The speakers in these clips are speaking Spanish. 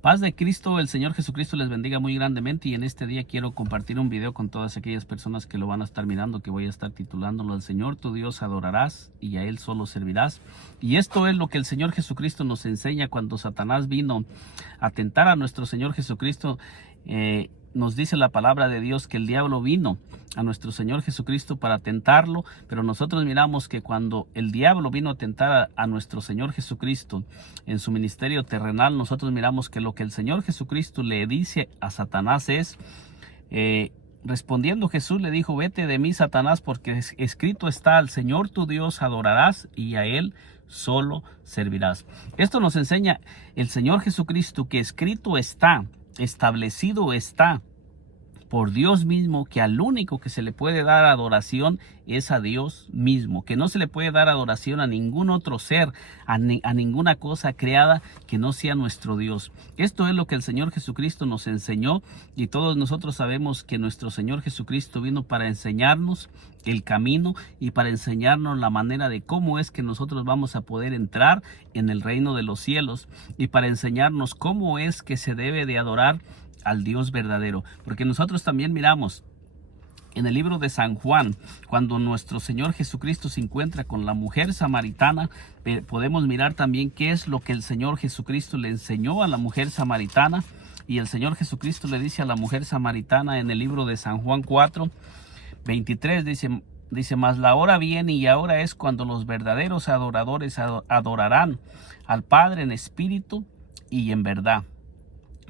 Paz de Cristo, el Señor Jesucristo les bendiga muy grandemente y en este día quiero compartir un video con todas aquellas personas que lo van a estar mirando, que voy a estar titulándolo "Al Señor tu Dios adorarás y a Él solo servirás". Y esto es lo que el Señor Jesucristo nos enseña cuando Satanás vino a tentar a nuestro Señor Jesucristo. Nos dice la palabra de Dios que el diablo vino a nuestro Señor Jesucristo para tentarlo, pero nosotros miramos que cuando el diablo vino a tentar a nuestro Señor Jesucristo en su ministerio terrenal, nosotros miramos que lo que el Señor Jesucristo le dice a Satanás es, respondiendo Jesús le dijo: "Vete de mí, Satanás, porque escrito está: al Señor tu Dios adorarás y a Él solo servirás". Esto nos enseña el Señor Jesucristo que escrito está, establecido está por Dios mismo, que al único que se le puede dar adoración es a Dios mismo, que no se le puede dar adoración a ningún otro ser, a ninguna cosa creada que no sea nuestro Dios. Esto es lo que el Señor Jesucristo nos enseñó, y todos nosotros sabemos que nuestro Señor Jesucristo vino para enseñarnos el camino y para enseñarnos la manera de cómo es que nosotros vamos a poder entrar en el reino de los cielos, y para enseñarnos cómo es que se debe de adorar al Dios verdadero. Porque nosotros también miramos en el libro de San Juan, cuando nuestro Señor Jesucristo se encuentra con la mujer samaritana, podemos mirar también qué es lo que el Señor Jesucristo le enseñó a la mujer samaritana. Y el Señor Jesucristo le dice a la mujer samaritana en el libro de San Juan 4:23, dice: "Mas la hora viene y ahora es cuando los verdaderos adoradores adorarán al Padre en espíritu y en verdad,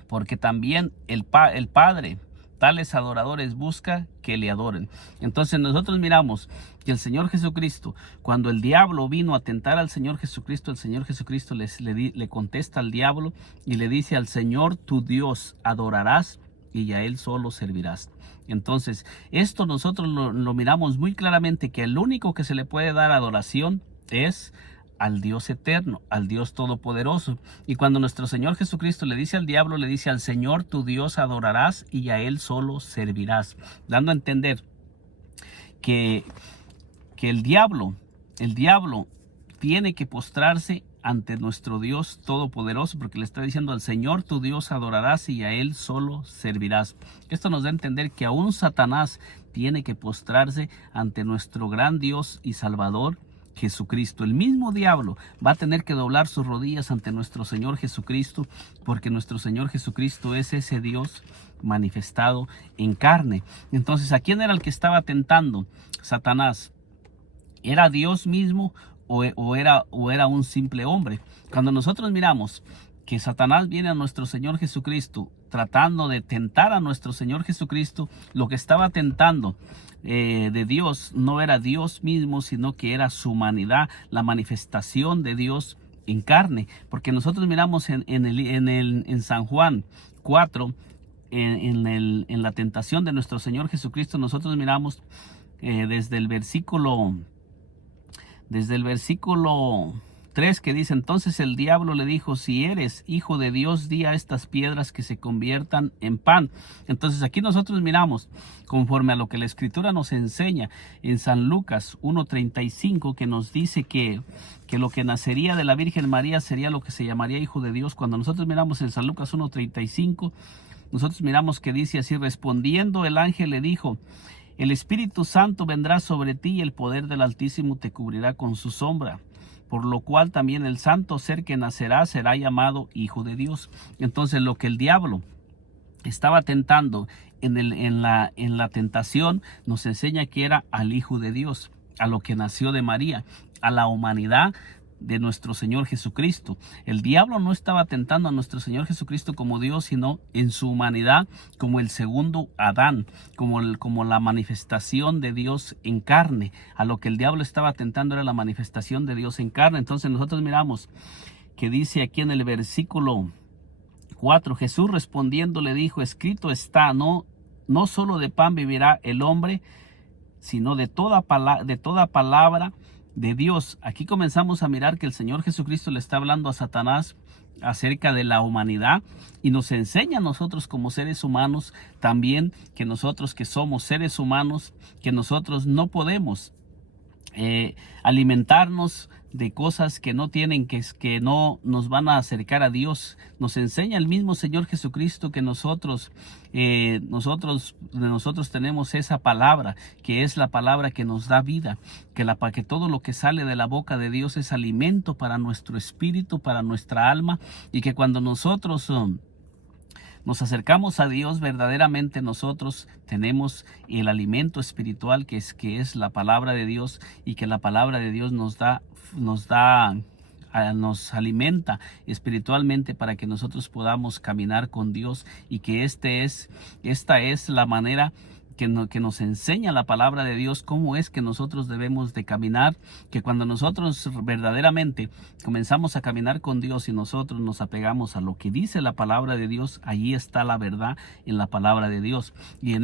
porque también el Padre tales adoradores busca que le adoren". Entonces nosotros miramos que el Señor Jesucristo, cuando el diablo vino a tentar al Señor Jesucristo, el Señor Jesucristo le contesta al diablo y le dice: "Al Señor tu Dios adorarás y a Él solo servirás". Entonces esto nosotros lo miramos muy claramente, que el único que se le puede dar adoración es al Dios eterno, al Dios todopoderoso. Y cuando nuestro Señor Jesucristo le dice al diablo, le dice: "Al Señor tu Dios adorarás y a Él solo servirás", dando a entender que el diablo tiene que postrarse ante nuestro Dios todopoderoso, porque le está diciendo: "Al Señor tu Dios adorarás y a Él solo servirás". Esto nos da a entender que aún Satanás tiene que postrarse ante nuestro gran Dios y Salvador Jesucristo. El mismo diablo va a tener que doblar sus rodillas ante nuestro Señor Jesucristo, porque nuestro Señor Jesucristo es ese Dios manifestado en carne. Entonces, ¿a quién era el que estaba tentando Satanás? ¿Era Dios mismo o era un simple hombre? Cuando nosotros miramos que Satanás viene a nuestro Señor Jesucristo tratando de tentar a nuestro Señor Jesucristo, lo que estaba tentando de Dios no era Dios mismo, sino que era su humanidad, la manifestación de Dios en carne. Porque nosotros miramos en San Juan 4, en la tentación de nuestro Señor Jesucristo, nosotros miramos desde el versículo 3, que dice: "Entonces el diablo le dijo: si eres hijo de Dios, di a estas piedras que se conviertan en pan". Entonces aquí nosotros miramos, conforme a lo que la Escritura nos enseña en San Lucas 1:35, que nos dice que lo que nacería de la Virgen María sería lo que se llamaría hijo de Dios. Cuando nosotros miramos en San Lucas 1:35, nosotros miramos que dice así: "Respondiendo el ángel le dijo: el Espíritu Santo vendrá sobre ti y el poder del Altísimo te cubrirá con su sombra, por lo cual también el santo ser que nacerá será llamado Hijo de Dios". Entonces lo que el diablo estaba tentando en la tentación nos enseña que era al Hijo de Dios, a lo que nació de María, a la humanidad de nuestro Señor Jesucristo. El diablo no estaba tentando a nuestro Señor Jesucristo como Dios, sino en su humanidad como el segundo Adán, como la manifestación de Dios en carne. A lo que el diablo estaba tentando era la manifestación de Dios en carne. Entonces nosotros miramos que dice aquí en el versículo 4: "Jesús respondiendo le dijo: escrito está, no solo de pan vivirá el hombre, sino de toda palabra de Dios". Aquí comenzamos a mirar que el Señor Jesucristo le está hablando a Satanás acerca de la humanidad, y nos enseña a nosotros como seres humanos también, que nosotros que somos seres humanos, que nosotros no podemos alimentarnos de cosas que no tienen, que no nos van a acercar a Dios. Nos enseña el mismo Señor Jesucristo que de nosotros tenemos esa palabra, que es la palabra que nos da vida, que todo lo que sale de la boca de Dios es alimento para nuestro espíritu, para nuestra alma, y que cuando nosotros nos acercamos a Dios, verdaderamente nosotros tenemos el alimento espiritual que es la palabra de Dios, y que la palabra de Dios nos alimenta espiritualmente para que nosotros podamos caminar con Dios, y que esta es la manera que nos enseña la palabra de Dios, cómo es que nosotros debemos de caminar, que cuando nosotros verdaderamente comenzamos a caminar con Dios y nosotros nos apegamos a lo que dice la palabra de Dios, allí está la verdad en la palabra de Dios. Y en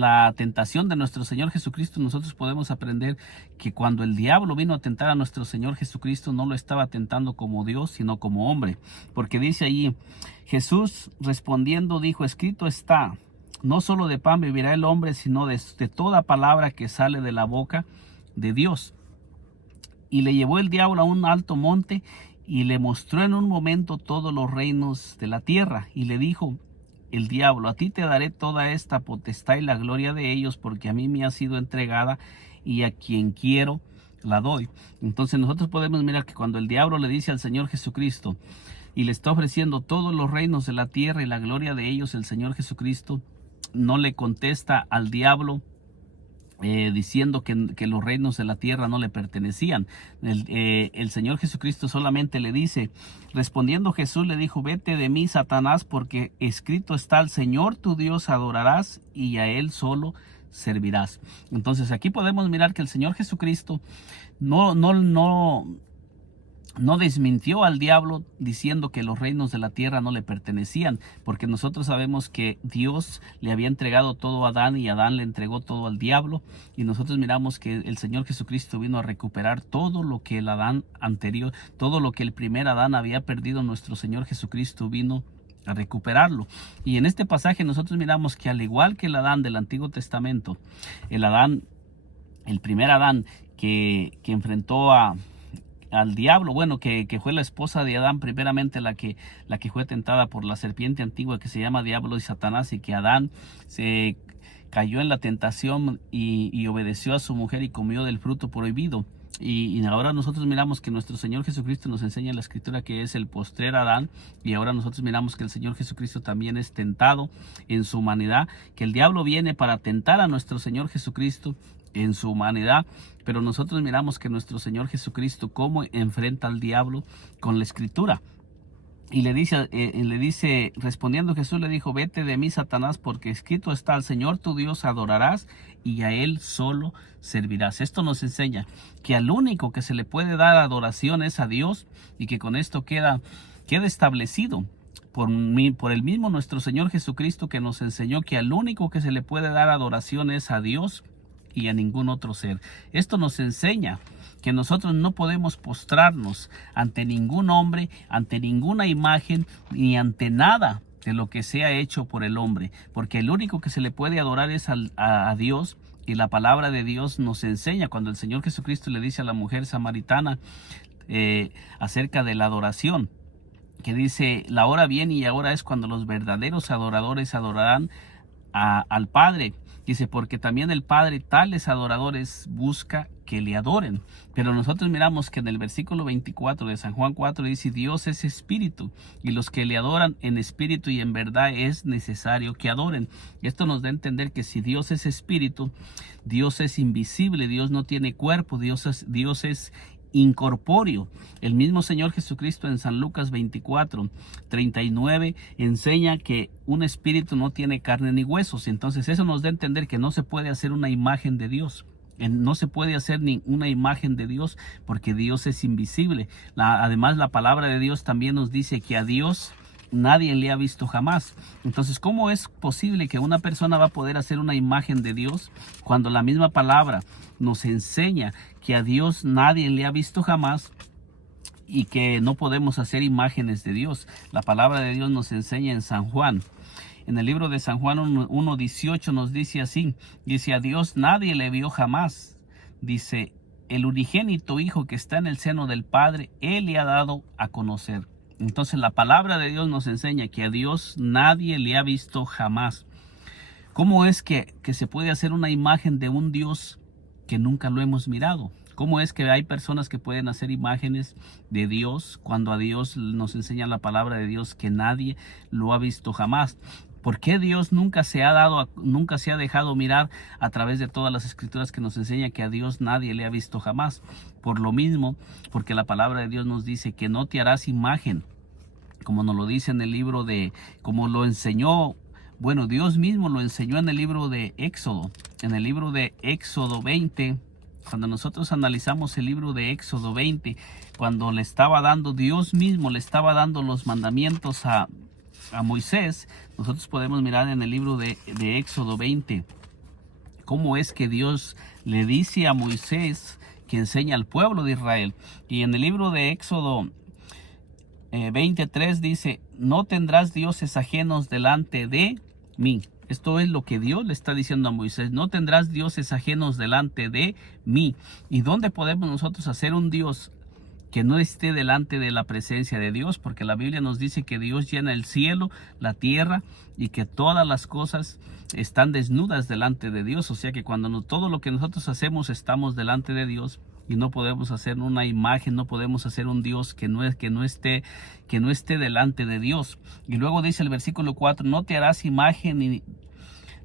la tentación de nuestro Señor Jesucristo, nosotros podemos aprender que cuando el diablo vino a tentar a nuestro Señor Jesucristo, no lo estaba tentando como Dios, sino como hombre. Porque dice allí, Jesús respondiendo dijo, escrito está, no solo de pan vivirá el hombre, sino de toda palabra que sale de la boca de Dios. Y le llevó el diablo a un alto monte y le mostró en un momento todos los reinos de la tierra, y le dijo el diablo, a ti te daré toda esta potestad y la gloria de ellos, porque a mí me ha sido entregada, y a quien quiero la doy. Entonces nosotros podemos mirar que cuando el diablo le dice al Señor Jesucristo y le está ofreciendo todos los reinos de la tierra y la gloria de ellos, el Señor Jesucristo no le contesta al diablo diciendo que los reinos de la tierra no le pertenecían. El Señor Jesucristo solamente le dice, respondiendo Jesús le dijo, vete de mí, Satanás, porque escrito está, al Señor tu Dios adorarás y a Él solo servirás. Entonces aquí podemos mirar que el Señor Jesucristo no desmintió al diablo diciendo que los reinos de la tierra no le pertenecían, porque nosotros sabemos que Dios le había entregado todo a Adán y Adán le entregó todo al diablo, y nosotros miramos que el Señor Jesucristo vino a recuperar todo lo que el Adán anterior, todo lo que el primer Adán había perdido. Nuestro Señor Jesucristo vino a recuperarlo. Y en este pasaje nosotros miramos que al igual que el Adán del Antiguo Testamento, el primer Adán que enfrentó al diablo, que fue la esposa de Adán, primeramente la que fue tentada por la serpiente antigua que se llama diablo y Satanás, y que Adán se cayó en la tentación y obedeció a su mujer y comió del fruto prohibido. Y ahora nosotros miramos que nuestro Señor Jesucristo nos enseña en la Escritura que es el postrer Adán, y ahora nosotros miramos que el Señor Jesucristo también es tentado en su humanidad, que el diablo viene para tentar a nuestro Señor Jesucristo en su humanidad, pero nosotros miramos que nuestro Señor Jesucristo cómo enfrenta al diablo con la Escritura. Y le dice, respondiendo Jesús le dijo, vete de mí, Satanás, porque escrito está, al Señor tu Dios adorarás y a Él solo servirás. Esto nos enseña que al único que se le puede dar adoración es a Dios, y que con esto queda establecido por el mismo nuestro Señor Jesucristo, que nos enseñó que al único que se le puede dar adoración es a Dios y a ningún otro ser. Esto nos enseña que nosotros no podemos postrarnos ante ningún hombre, ante ninguna imagen, ni ante nada de lo que sea hecho por el hombre, porque el único que se le puede adorar es a Dios. Y la palabra de Dios nos enseña cuando el Señor Jesucristo le dice a la mujer samaritana acerca de la adoración, que dice, la hora viene y ahora es cuando los verdaderos adoradores adorarán al Padre. Dice, porque también el Padre tales adoradores busca que le adoren. Pero nosotros miramos que en el versículo 24 de San Juan 4 dice, Dios es espíritu, y los que le adoran en espíritu y en verdad es necesario que adoren. Esto nos da a entender que si Dios es espíritu, Dios es invisible, Dios no tiene cuerpo, Dios es incorpóreo. El mismo Señor Jesucristo en San Lucas 24:39 enseña que un espíritu no tiene carne ni huesos. Entonces eso nos da a entender que no se puede hacer una imagen de Dios. No se puede hacer ninguna imagen de Dios, porque Dios es invisible. Además, la palabra de Dios también nos dice que a Dios nadie le ha visto jamás. Entonces, ¿cómo es posible que una persona va a poder hacer una imagen de Dios cuando la misma palabra nos enseña que a Dios nadie le ha visto jamás, y que no podemos hacer imágenes de Dios. La palabra de Dios nos enseña en San Juan. En el libro de San Juan 1:18 nos dice así, dice: a Dios nadie le vio jamás. Dice: el unigénito Hijo que está en el seno del Padre, Él le ha dado a conocer. Entonces la palabra de Dios nos enseña que a Dios nadie le ha visto jamás. ¿Cómo es que se puede hacer una imagen de un Dios que nunca lo hemos mirado? ¿Cómo es que hay personas que pueden hacer imágenes de Dios cuando a Dios nos enseña la palabra de Dios que nadie lo ha visto jamás? ¿Por qué Dios nunca se ha dejado mirar a través de todas las escrituras que nos enseña que a Dios nadie le ha visto jamás? Por lo mismo, porque la palabra de Dios nos dice que no te harás imagen, como nos lo dice en el libro como lo enseñó, bueno, Dios mismo lo enseñó en el libro de Éxodo. En el libro de Éxodo 20, cuando nosotros analizamos el libro de Éxodo 20, cuando Dios mismo le estaba dando los mandamientos a Moisés, nosotros podemos mirar en el libro de Éxodo 20 cómo es que Dios le dice a Moisés que enseña al pueblo de Israel. Y en el libro de Éxodo 23 dice: no tendrás dioses ajenos delante de mí. Esto es lo que Dios le está diciendo a Moisés: no tendrás dioses ajenos delante de mí. ¿Y dónde podemos nosotros hacer un Dios que no esté delante de la presencia de Dios? Porque la Biblia nos dice que Dios llena el cielo, la tierra, y que todas las cosas están desnudas delante de Dios. O sea que todo lo que nosotros hacemos estamos delante de Dios, y no podemos hacer una imagen, no podemos hacer un Dios que no esté delante de Dios. Y luego dice el versículo 4: no te harás imagen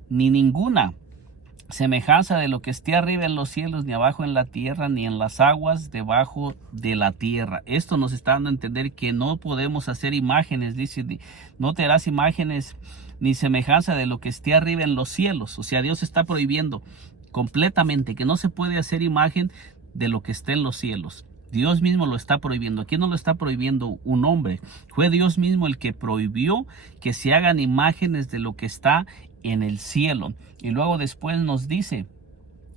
ni ninguna semejanza de lo que esté arriba en los cielos, ni abajo en la tierra, ni en las aguas debajo de la tierra. Esto nos está dando a entender que no podemos hacer imágenes. Dice: no te harás imágenes ni semejanza de lo que esté arriba en los cielos. O sea, Dios está prohibiendo completamente que no se puede hacer imagen de lo que esté en los cielos. Dios mismo lo está prohibiendo. Aquí no lo está prohibiendo un hombre. Fue Dios mismo el que prohibió que se hagan imágenes de lo que está en el cielo. Y luego después nos dice: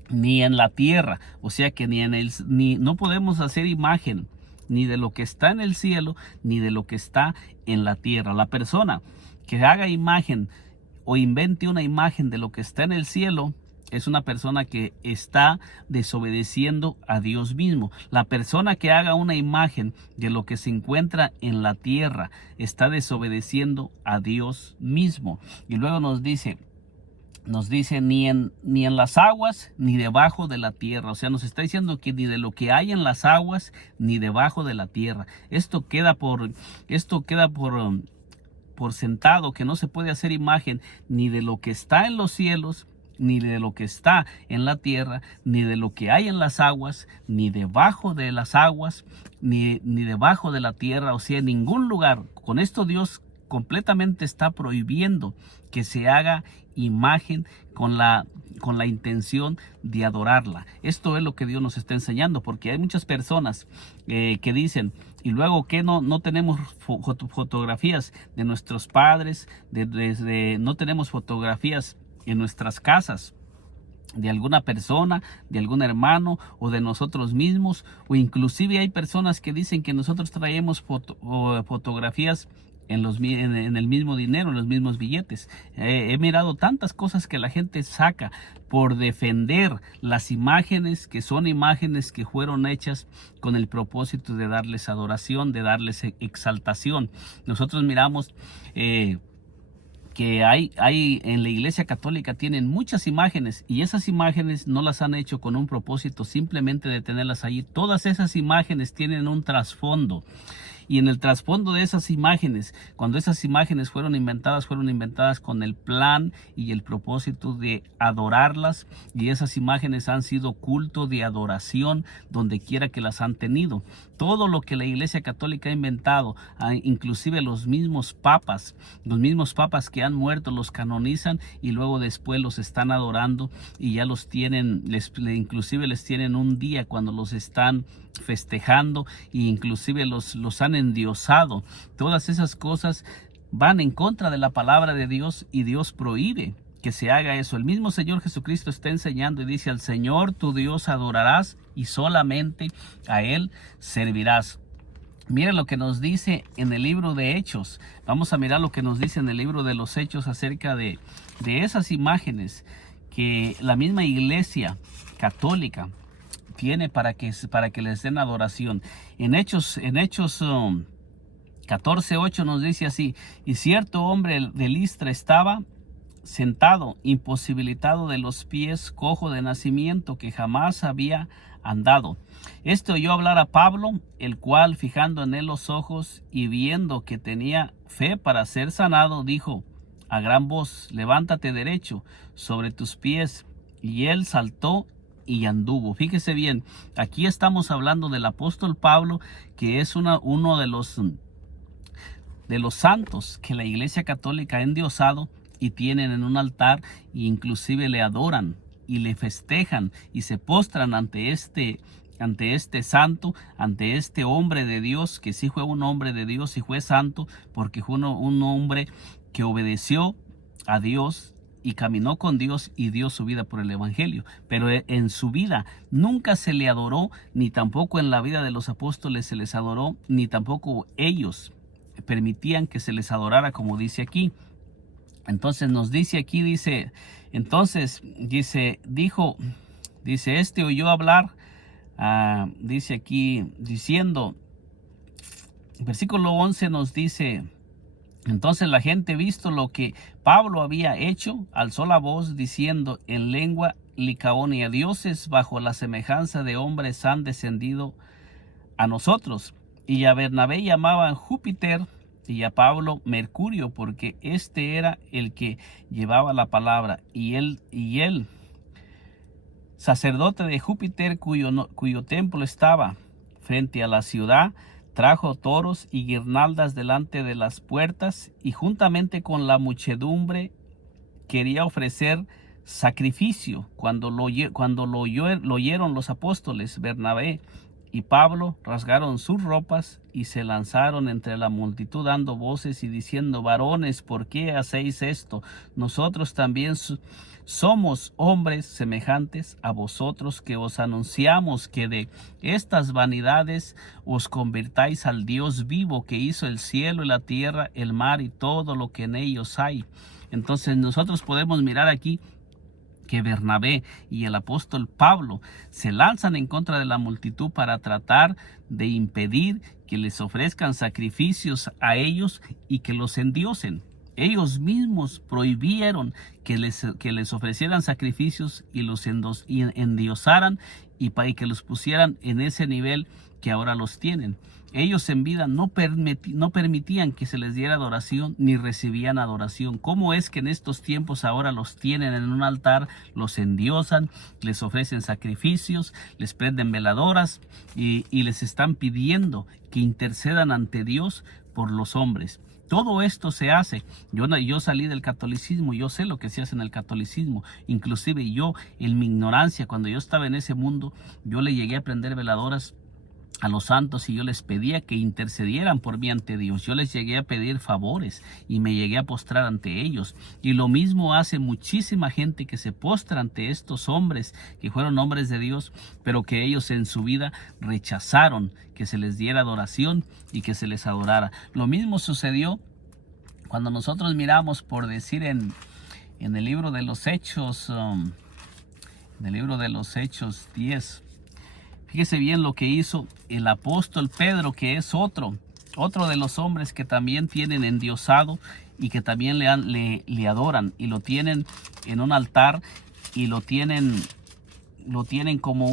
ni en la tierra. O sea que no podemos hacer imagen ni de lo que está en el cielo, ni de lo que está en la tierra. La persona que haga imagen o invente una imagen de lo que está en el cielo es una persona que está desobedeciendo a Dios mismo. La persona que haga una imagen de lo que se encuentra en la tierra está desobedeciendo a Dios mismo. Y luego nos dice ni en las aguas ni debajo de la tierra. O sea, nos está diciendo que ni de lo que hay en las aguas ni debajo de la tierra. Esto queda por sentado, que no se puede hacer imagen ni de lo que está en los cielos, ni de lo que está en la tierra, ni de lo que hay en las aguas, ni debajo de las aguas, ni debajo de la tierra. O sea, en ningún lugar. Con esto Dios completamente está prohibiendo que se haga imagen con la intención de adorarla. Esto es lo que Dios nos está enseñando, porque hay muchas personas que dicen: y luego que no tenemos fotografías de nuestros padres, no tenemos fotografías en nuestras casas de alguna persona, de algún hermano o de nosotros mismos. O inclusive hay personas que dicen que nosotros traemos fotografías en el mismo dinero, en los mismos billetes. He mirado tantas cosas que la gente saca por defender las imágenes, que son imágenes que fueron hechas con el propósito de darles adoración, de darles exaltación. Nosotros miramos que hay en la Iglesia Católica, tienen muchas imágenes, y esas imágenes no las han hecho con un propósito simplemente de tenerlas allí. Todas esas imágenes tienen un trasfondo. Y en el trasfondo de esas imágenes, cuando esas imágenes fueron inventadas con el plan y el propósito de adorarlas. Y esas imágenes han sido culto de adoración donde quiera que las han tenido. Todo lo que la Iglesia Católica ha inventado, inclusive los mismos papas que han muerto, los canonizan y luego después los están adorando, y ya los tienen, inclusive les tienen un día cuando los están festejando, e inclusive los han endiosado. Todas esas cosas van en contra de la palabra de Dios, y Dios prohíbe que se haga eso. El mismo Señor Jesucristo está enseñando y dice: al Señor tu Dios adorarás y solamente a Él servirás. Mira lo que nos dice en el libro de Hechos. Vamos a mirar lo que nos dice en el libro de los Hechos acerca de esas imágenes que la misma iglesia católica tiene para que les den adoración. En Hechos 14:8 nos dice así: y cierto hombre de Listra estaba sentado, imposibilitado de los pies, cojo de nacimiento, que jamás había andado. Este oyó hablar a Pablo, el cual, fijando en él los ojos y viendo que tenía fe para ser sanado, dijo a gran voz: levántate derecho sobre tus pies. Y él saltó y anduvo. Fíjese bien, aquí estamos hablando del apóstol Pablo, que es uno de los santos que la Iglesia Católica ha endiosado y tienen en un altar, e inclusive le adoran y le festejan y se postran ante este santo, ante este hombre de Dios, que sí fue un hombre de Dios y fue santo, porque fue un hombre que obedeció a Dios y caminó con Dios y dio su vida por el evangelio. Pero en su vida nunca se le adoró, ni tampoco en la vida de los apóstoles se les adoró, ni tampoco ellos permitían que se les adorara, como dice aquí. Entonces nos dice aquí, dice, este oyó hablar, dice aquí, diciendo, versículo 11 nos dice: entonces la gente, visto lo que Pablo había hecho, alzó la voz diciendo en lengua licaonia: dioses bajo la semejanza de hombres han descendido a nosotros. Y a Bernabé llamaban Júpiter y a Pablo Mercurio, porque este era el que llevaba la palabra. Y él, sacerdote de Júpiter, cuyo templo estaba frente a la ciudad, trajo toros y guirnaldas delante de las puertas, y juntamente con la muchedumbre quería ofrecer sacrificio. Cuando lo oyeron los apóstoles, Bernabé y Pablo rasgaron sus ropas y se lanzaron entre la multitud, dando voces y diciendo: varones, ¿por qué hacéis esto? Nosotros también somos hombres semejantes a vosotros, que os anunciamos que de estas vanidades os convirtáis al Dios vivo, que hizo el cielo y la tierra, el mar y todo lo que en ellos hay. Entonces nosotros podemos mirar aquí que Bernabé y el apóstol Pablo se lanzan en contra de la multitud para tratar de impedir que les ofrezcan sacrificios a ellos y que los endiosen. Ellos mismos prohibieron que les ofrecieran sacrificios y los endiosaran, y para que los pusieran en ese nivel que ahora los tienen. Ellos en vida no permitían que se les diera adoración ni recibían adoración. ¿Cómo es que en estos tiempos ahora los tienen en un altar, los endiosan, les ofrecen sacrificios, les prenden veladoras y les están pidiendo que intercedan ante Dios por los hombres? Todo esto se hace. Yo salí del catolicismo, yo sé lo que se hace en el catolicismo. Inclusive yo, en mi ignorancia, cuando yo estaba en ese mundo, yo le llegué a prender veladoras a los santos y yo les pedía que intercedieran por mí ante Dios. Yo les llegué a pedir favores y me llegué a postrar ante ellos. Y lo mismo hace muchísima gente que se postra ante estos hombres que fueron hombres de Dios, pero que ellos en su vida rechazaron que se les diera adoración y que se les adorara. Lo mismo sucedió cuando nosotros miramos, por decir, en el libro de los Hechos, en el libro de los Hechos 10. Fíjese bien lo que hizo el apóstol Pedro, que es otro de los hombres que también tienen endiosado y que también le adoran, y lo tienen en un altar y lo tienen como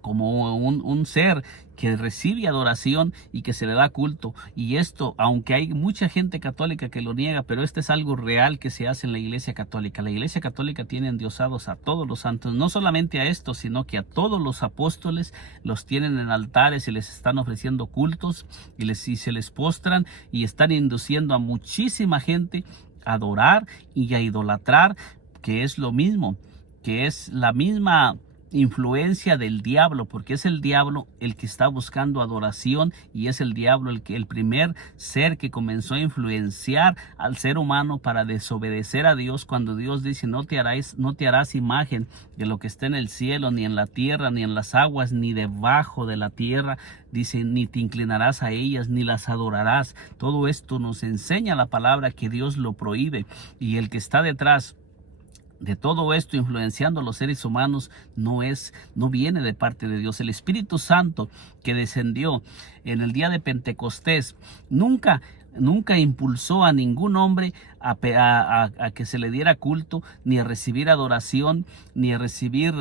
un ser que recibe adoración y que se le da culto. Y esto, aunque hay mucha gente católica que lo niega, pero esto es algo real que se hace en la Iglesia Católica. La Iglesia Católica tiene endiosados a todos los santos, no solamente a estos, sino que a todos los apóstoles los tienen en altares y les están ofreciendo cultos y se les postran, y están induciendo a muchísima gente a adorar y a idolatrar, que es lo mismo, que es la misma influencia del diablo, porque es el diablo el que está buscando adoración, y es el diablo el primer ser que comenzó a influenciar al ser humano para desobedecer a Dios, cuando Dios dice: no te harás imagen de lo que está en el cielo, ni en la tierra, ni en las aguas, ni debajo de la tierra. Dice: ni te inclinarás a ellas, ni las adorarás. Todo esto nos enseña la palabra que Dios lo prohíbe, y el que está detrás de todo esto influenciando a los seres humanos no viene de parte de Dios. El Espíritu Santo que descendió en el día de Pentecostés nunca impulsó a ningún hombre a que se le diera culto, ni a recibir adoración, ni a recibir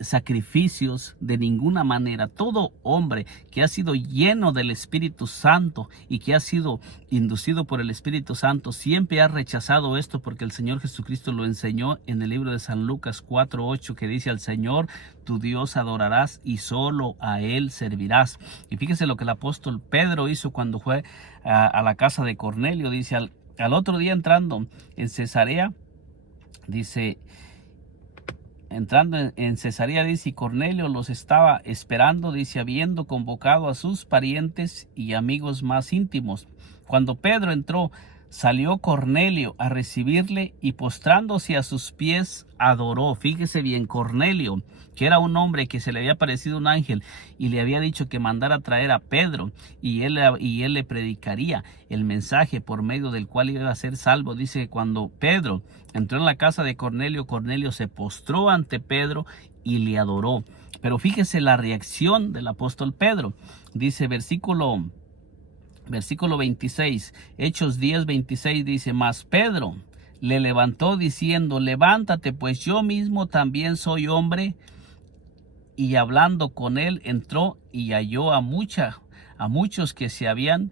sacrificios de ninguna manera. Todo hombre que ha sido lleno del Espíritu Santo y que ha sido inducido por el Espíritu Santo siempre ha rechazado esto, porque el Señor Jesucristo lo enseñó en el libro de San Lucas 4:8, que dice: al Señor tu Dios adorarás y solo a Él servirás. Y fíjese lo que el apóstol Pedro hizo cuando fue a la casa de Cornelio. Dice: al otro día, entrando en Cesarea, dice, en Cesarea, dice, y Cornelio los estaba esperando, dice, habiendo convocado a sus parientes y amigos más íntimos. Cuando Pedro entró, salió Cornelio a recibirle, y postrándose a sus pies adoró. Fíjese bien, Cornelio, que era un hombre que se le había aparecido un ángel y le había dicho que mandara a traer a Pedro, y él le predicaría el mensaje por medio del cual iba a ser salvo. Dice que cuando Pedro entró en la casa de Cornelio, Cornelio se postró ante Pedro y le adoró. Pero fíjese la reacción del apóstol Pedro. Dice versículo 26, Hechos 10:26, dice: mas Pedro le levantó diciendo: levántate, pues yo mismo también soy hombre. Y hablando con él, entró y halló a muchos que se habían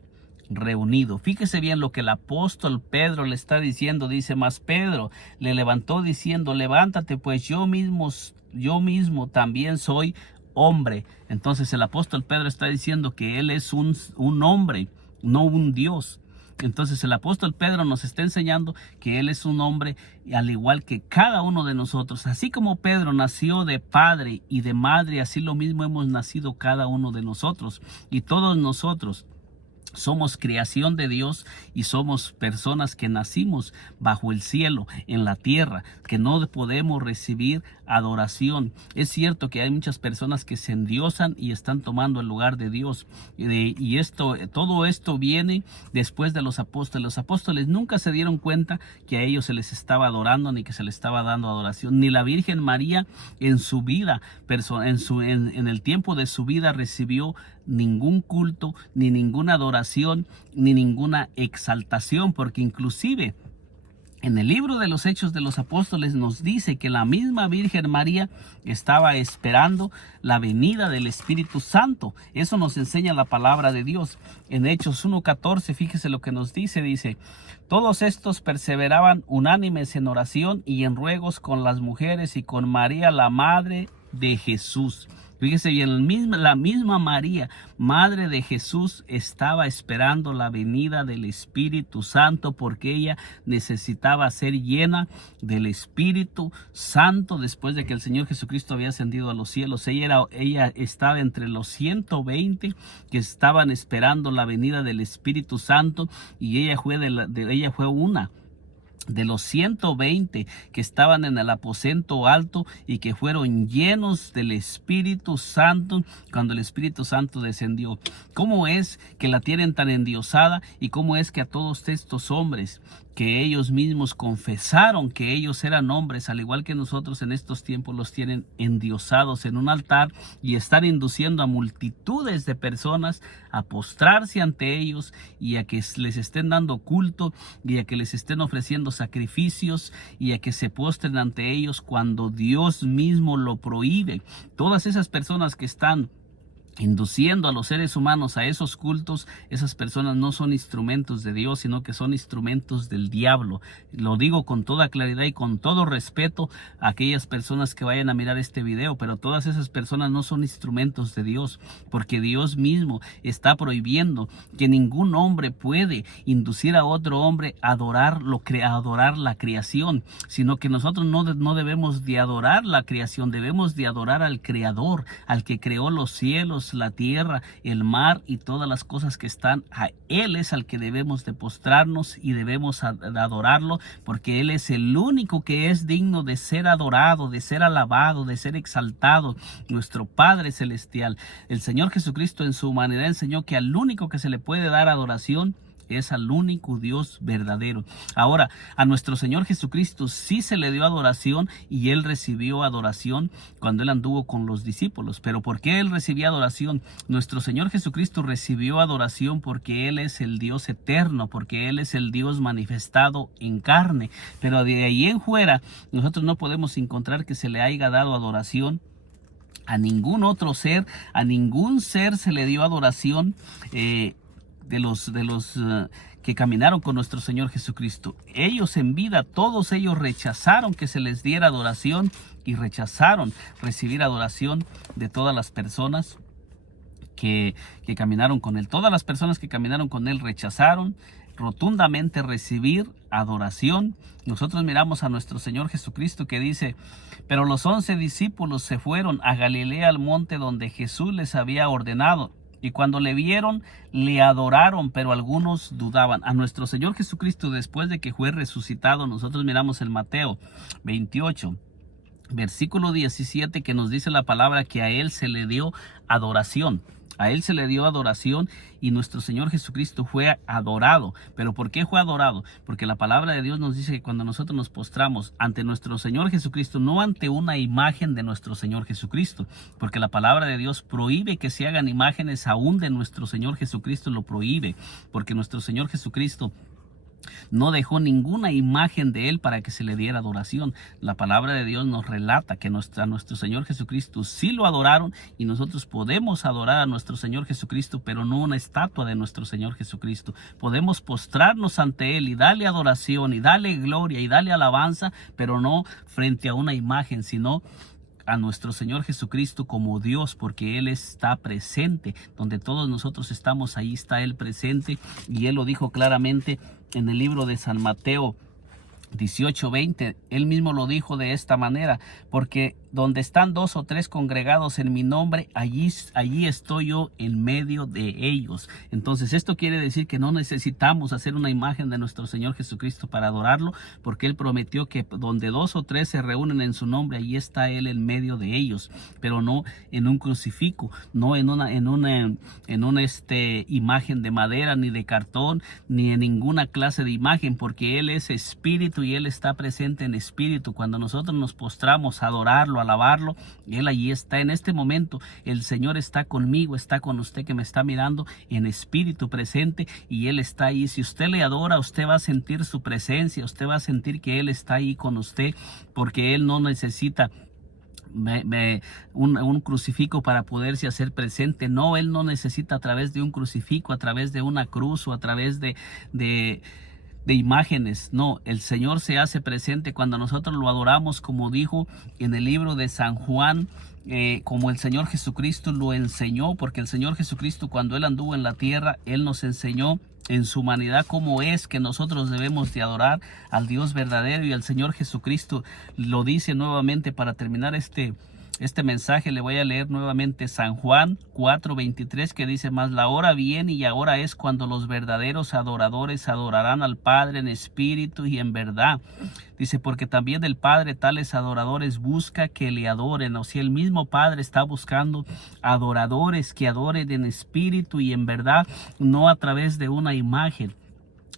reunido. Fíjese bien lo que el apóstol Pedro le está diciendo. Dice: mas Pedro le levantó diciendo: levántate, pues yo mismo también soy hombre. Entonces el apóstol Pedro está diciendo que él es un hombre, no un Dios. Entonces el apóstol Pedro nos está enseñando que él es un hombre, al igual que cada uno de nosotros. Así como Pedro nació de padre y de madre, así lo mismo hemos nacido cada uno de nosotros. Y todos nosotros somos creación de Dios, y somos personas que nacimos bajo el cielo, en la tierra, que no podemos recibir adoración. Es cierto que hay muchas personas que se endiosan y están tomando el lugar de Dios, y todo esto viene después de los apóstoles. Los apóstoles nunca se dieron cuenta que a ellos se les estaba adorando, ni que se les estaba dando adoración. Ni la Virgen María en su vida, en el tiempo de su vida, recibió ningún culto, ni ninguna adoración, ni ninguna exaltación, porque inclusive en el libro de los Hechos de los Apóstoles nos dice que la misma Virgen María estaba esperando la venida del Espíritu Santo. Eso nos enseña la palabra de Dios. En Hechos 1:14, fíjese lo que nos dice. Dice: todos estos perseveraban unánimes en oración y en ruegos con las mujeres y con María, la madre de Jesús. Fíjese bien, la misma María, madre de Jesús, estaba esperando la venida del Espíritu Santo, porque ella necesitaba ser llena del Espíritu Santo después de que el Señor Jesucristo había ascendido a los cielos. Ella estaba entre los 120 que estaban esperando la venida del Espíritu Santo, y ella fue una de los 120 que estaban en el aposento alto y que fueron llenos del Espíritu Santo cuando el Espíritu Santo descendió. ¿Cómo es que la tienen tan endiosada? ¿Y cómo es que a todos estos hombres que ellos mismos confesaron que ellos eran hombres, al igual que nosotros en estos tiempos, los tienen endiosados en un altar y están induciendo a multitudes de personas a postrarse ante ellos y a que les estén dando culto y a que les estén ofreciendo sacrificios y a que se postren ante ellos cuando Dios mismo lo prohíbe? Todas esas personas que están induciendo a los seres humanos a esos cultos, esas personas no son instrumentos de Dios, sino que son instrumentos del diablo. Lo digo con toda claridad y con todo respeto a aquellas personas que vayan a mirar este video, pero todas esas personas no son instrumentos de Dios, porque Dios mismo está prohibiendo que ningún hombre puede inducir a otro hombre a adorar la creación, sino que nosotros no debemos de adorar la creación, debemos de adorar al Creador, al que creó los cielos, la tierra, el mar y todas las cosas que están. A Él es al que debemos de postrarnos y debemos de adorarlo, porque Él es el único que es digno de ser adorado, de ser alabado, de ser exaltado, nuestro Padre Celestial. El Señor Jesucristo en su humanidad enseñó que al único que se le puede dar adoración es al único Dios verdadero. Ahora, a nuestro Señor Jesucristo sí se le dio adoración y Él recibió adoración cuando Él anduvo con los discípulos. Pero ¿por qué Él recibía adoración? Nuestro Señor Jesucristo recibió adoración porque Él es el Dios eterno, porque Él es el Dios manifestado en carne. Pero de ahí en fuera, nosotros no podemos encontrar que se le haya dado adoración a ningún otro ser, a ningún ser se le dio adoración de los que caminaron con nuestro Señor Jesucristo. Ellos en vida, todos ellos rechazaron que se les diera adoración y rechazaron recibir adoración de todas las personas que caminaron con Él. Todas las personas que caminaron con Él rechazaron rotundamente recibir adoración. Nosotros miramos a nuestro Señor Jesucristo que dice: pero los 11 discípulos se fueron a Galilea, al monte donde Jesús les había ordenado. Y cuando le vieron, le adoraron, pero algunos dudaban. A nuestro Señor Jesucristo, después de que fue resucitado, nosotros miramos en Mateo 28, versículo 17, que nos dice la palabra que a Él se le dio adoración. A Él se le dio adoración y nuestro Señor Jesucristo fue adorado. ¿Pero por qué fue adorado? Porque la palabra de Dios nos dice que cuando nosotros nos postramos ante nuestro Señor Jesucristo, no ante una imagen de nuestro Señor Jesucristo, porque la palabra de Dios prohíbe que se hagan imágenes aún de nuestro Señor Jesucristo, lo prohíbe, porque nuestro Señor Jesucristo no dejó ninguna imagen de Él para que se le diera adoración. La palabra de Dios nos relata que a nuestro Señor Jesucristo sí lo adoraron, y nosotros podemos adorar a nuestro Señor Jesucristo, pero no una estatua de nuestro Señor Jesucristo. Podemos postrarnos ante Él y darle adoración y darle gloria y darle alabanza, pero no frente a una imagen, sino a nuestro Señor Jesucristo como Dios, porque Él está presente. Donde todos nosotros estamos, ahí está Él presente, y Él lo dijo claramente en el libro de San Mateo 18:20. Él mismo lo dijo de esta manera: porque donde están 2 o 3 congregados en mi nombre, allí estoy yo en medio de ellos. Entonces esto quiere decir que no necesitamos hacer una imagen de nuestro Señor Jesucristo para adorarlo, porque Él prometió que donde 2 o 3 se reúnen en su nombre, allí está Él en medio de ellos, pero no en un crucifijo, no en una imagen de madera, ni de cartón, ni en ninguna clase de imagen, porque Él es espíritu y Él está presente en espíritu. Cuando nosotros nos postramos a adorarlo, alabarlo, Él allí está. En este momento el Señor está conmigo, está con usted que me está mirando, en espíritu presente, y Él está ahí. Si usted le adora, usted va a sentir su presencia, usted va a sentir que Él está ahí con usted, porque Él no necesita un crucifijo para poderse hacer presente. No, Él no necesita a través de un crucifijo, a través de una cruz o a través de imágenes. No, el Señor se hace presente cuando nosotros lo adoramos, como dijo en el libro de San Juan, como el Señor Jesucristo lo enseñó, porque el Señor Jesucristo, cuando Él anduvo en la tierra, Él nos enseñó en su humanidad cómo es que nosotros debemos de adorar al Dios verdadero. Y el Señor Jesucristo lo dice nuevamente para terminar este mensaje. Le voy a leer nuevamente San Juan 4:23, que dice: mas la hora viene y ahora es cuando los verdaderos adoradores adorarán al Padre en espíritu y en verdad. Dice: porque también el Padre tales adoradores busca que le adoren. O sea, el mismo Padre está buscando adoradores que adoren en espíritu y en verdad, no a través de una imagen.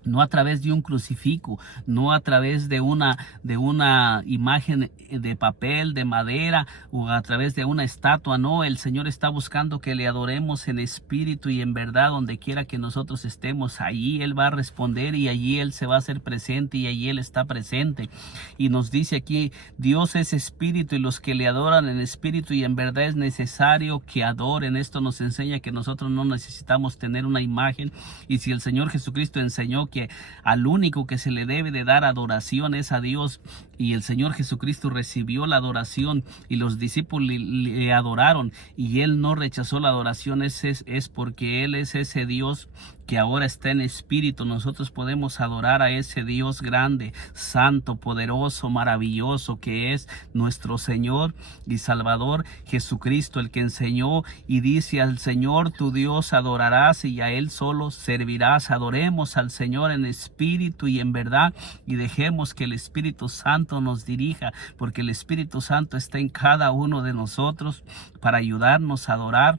no a través de un crucifijo, no a través de una imagen de papel, de madera o a través de una estatua. No, el Señor está buscando que le adoremos en espíritu y en verdad donde quiera que nosotros estemos. Allí Él va a responder y allí Él se va a hacer presente y allí Él está presente. Y nos dice aquí, Dios es espíritu y los que le adoran en espíritu y en verdad es necesario que adoren. Esto nos enseña que nosotros no necesitamos tener una imagen, y si el Señor Jesucristo enseñó que al único que se le debe de dar adoración es a Dios, y el Señor Jesucristo recibió la adoración y los discípulos le adoraron y Él no rechazó la adoración, es porque Él es ese Dios que ahora está en espíritu. Nosotros podemos adorar a ese Dios grande, santo, poderoso, maravilloso, que es nuestro Señor y Salvador Jesucristo, el que enseñó y dice: al Señor tu Dios adorarás y a Él solo servirás. Adoremos al Señor en espíritu y en verdad, y dejemos que el Espíritu Santo nos dirija, porque el Espíritu Santo está en cada uno de nosotros para ayudarnos a adorar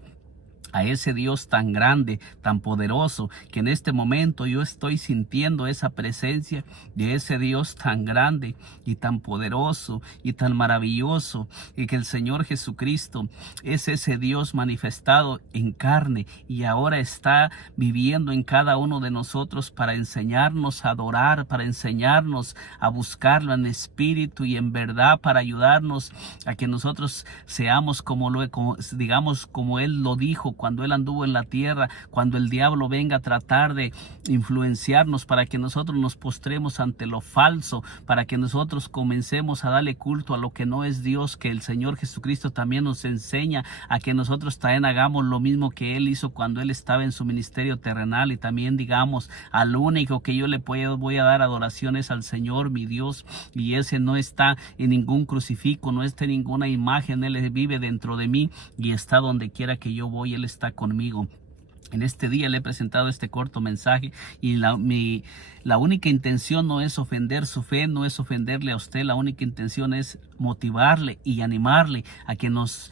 a ese Dios tan grande, tan poderoso, que en este momento yo estoy sintiendo esa presencia de ese Dios tan grande y tan poderoso y tan maravilloso, y que el Señor Jesucristo es ese Dios manifestado en carne y ahora está viviendo en cada uno de nosotros para enseñarnos a adorar, para enseñarnos a buscarlo en espíritu y en verdad, para ayudarnos a que nosotros seamos como Él lo dijo cuando Él anduvo en la tierra, cuando el diablo venga a tratar de influenciarnos para que nosotros nos postremos ante lo falso, para que nosotros comencemos a darle culto a lo que no es Dios, que el Señor Jesucristo también nos enseña a que nosotros también hagamos lo mismo que Él hizo cuando Él estaba en su ministerio terrenal, y también digamos: al único que yo le voy a dar adoración es al Señor mi Dios, y ese no está en ningún crucifijo, no está en ninguna imagen. Él vive dentro de mí y está donde quiera que yo voy, Él está conmigo. En este día le he presentado este corto mensaje, y la única intención no es ofender su fe, no es ofenderle a usted. La única intención es motivarle y animarle a que nos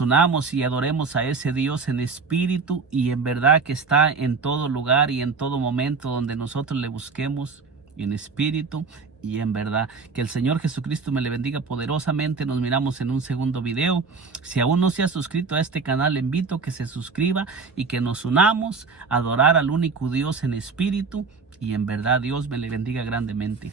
unamos y adoremos a ese Dios en espíritu y en verdad, que está en todo lugar y en todo momento donde nosotros le busquemos en espíritu y en verdad. Que el Señor Jesucristo me le bendiga poderosamente. Nos miramos en un segundo video. Si aún no se ha suscrito a este canal, le invito a que se suscriba y que nos unamos a adorar al único Dios en espíritu y en verdad. Dios me le bendiga grandemente.